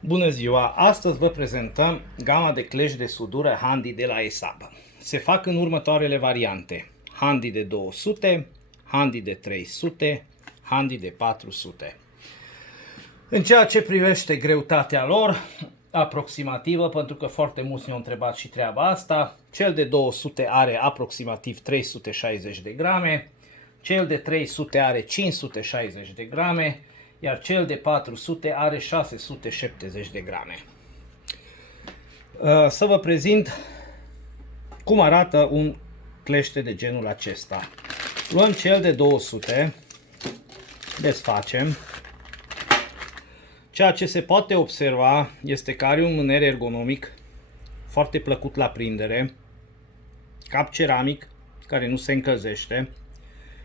Bună ziua! Astăzi vă prezentăm gama de clești de sudură Handy de la ESAB. Se fac în următoarele variante: Handy de 200, Handy de 300, Handy de 400. În ceea ce privește greutatea lor aproximativă, pentru că foarte mulți ne-au întrebat și treaba asta, cel de 200 are aproximativ 360 de grame, cel de 300 are 560 de grame, iar cel de 400 are 670 de grame. Să vă prezint cum arată un clește de genul acesta. Luăm cel de 200, desfacem. Ceea ce se poate observa este că are un mâner ergonomic foarte plăcut la prindere, cap ceramic care nu se încălzește.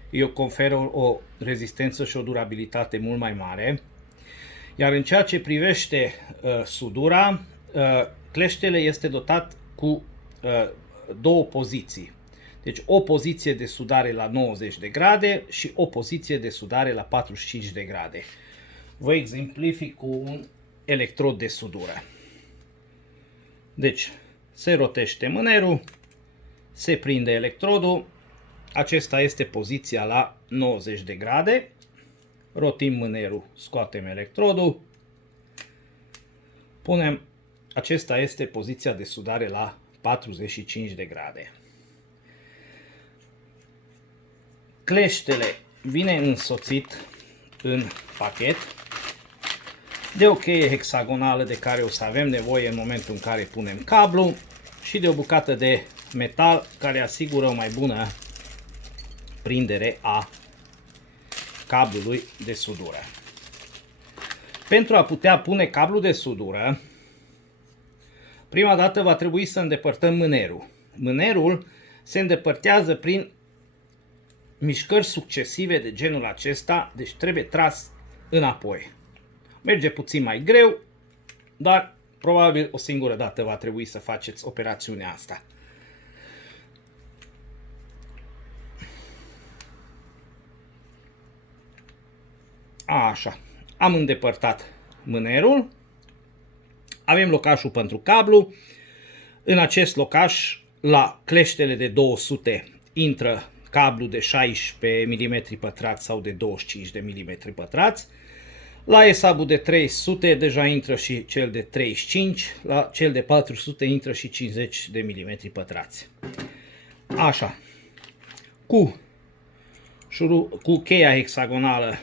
Eu conferă o rezistență și o durabilitate mult mai mare. Iar în ceea ce privește sudura, cleștele este dotat cu două poziții. Deci o poziție de sudare la 90 de grade și o poziție de sudare la 45 de grade. Vă exemplific cu un electrod de sudură. Deci se rotește mânerul, se prinde electrodul. Acesta este poziția la 90 de grade. Rotim mânerul, scoatem electrodul. Punem, acesta este poziția de sudare la 45 de grade. Cleștele vine însoțit în pachet de o cheie hexagonală de care o să avem nevoie în momentul în care punem cablu și de o bucată de metal care asigură o mai bună prindere a cablului de sudură. Pentru a putea pune cablul de sudură, prima dată va trebui să îndepărtăm mânerul. Mânerul se îndepărtează prin mișcări succesive de genul acesta, deci trebuie tras înapoi. Merge puțin mai greu, dar probabil o singură dată va trebui să faceți operațiunea asta. Așa, am îndepărtat mânerul, avem locașul pentru cablu. În acest locaș, la cleștele de 200, intră cablu de 16 mm pătrați sau de 25 de mm pătrați. La ESAB-ul de 300 deja intră și cel de 35, la cel de 400 intră și 50 de mm pătrați. Așa, cu cheia hexagonală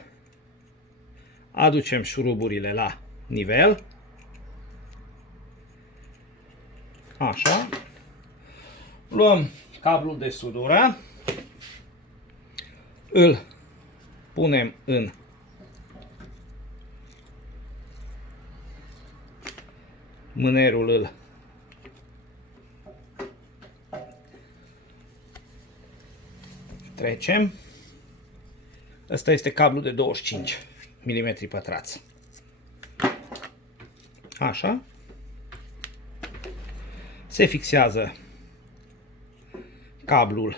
aducem șuruburile la nivel. Așa. Luăm cablul de sudură. Îl punem în mânerul, îl trecem. Ăsta este cablul de 25 mm pătrați. Așa. Se fixează cablul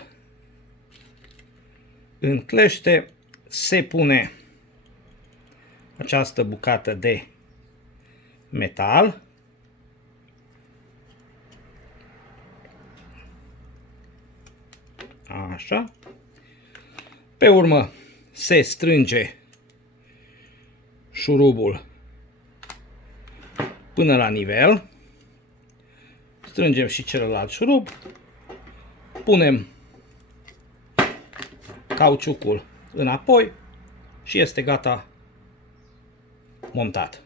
în clește, se pune această bucată de metal. Așa. Pe urmă se strânge șurubul până la nivel. Strângem și celălalt șurub. Punem cauciucul înapoi și este gata montat.